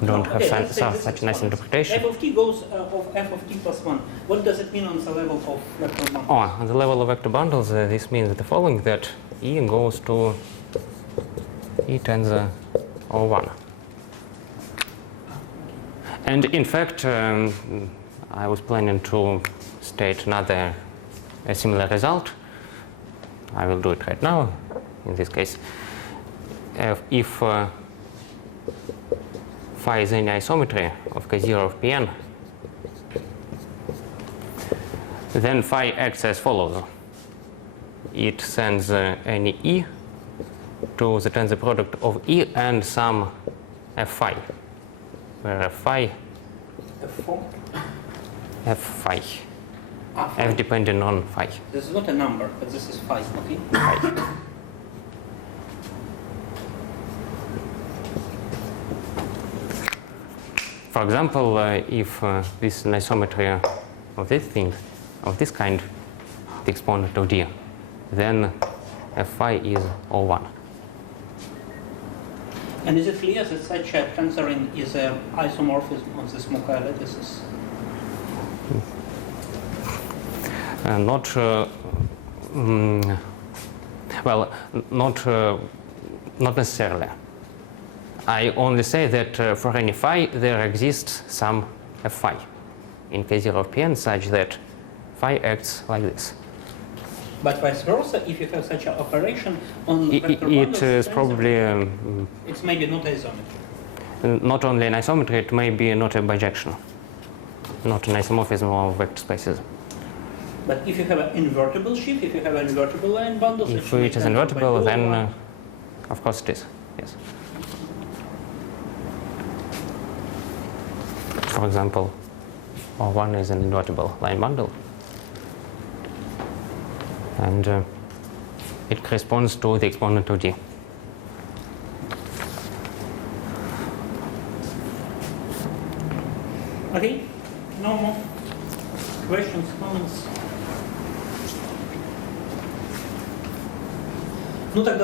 don't have such nice interpretation. F of t goes of f of t plus 1. What does it mean on the level of vector bundles? Oh, on the level of vector bundles, this means the following, that E goes to E tensor over 1. And in fact, I was planning to state a similar result. I will do it right now. In this case, if phi is any isometry of K0 of Pn, then phi acts as follows. It sends any E to the tensor product of E and some f phi, where f phi, F4? f phi, Ah, f depending on phi. This is not a number, but this is phi, okay? Phi. For example, if this is an isometry of this thing, of this kind, the exponent of d, then f phi is O1. And is it clear that such a tensoring is an isomorphism of these Mukai lattices? Not necessarily. I only say that for any phi there exists some f phi in K0 of Pn such that phi acts like this. But vice versa, if you have such an operation on vector It bundles, is tensor, probably it's maybe not isometry. not only an isometry, it may be not a bijection, not an isomorphism of vector spaces. But if you have an invertible sheaf, if you have an invertible line bundles, If should it is be tensor by invertible, two then or one. of course it is, yes. For example, O1 is an invertible line bundle. and it corresponds to the exponent of D. Okay, no more questions, comments? Ну тогда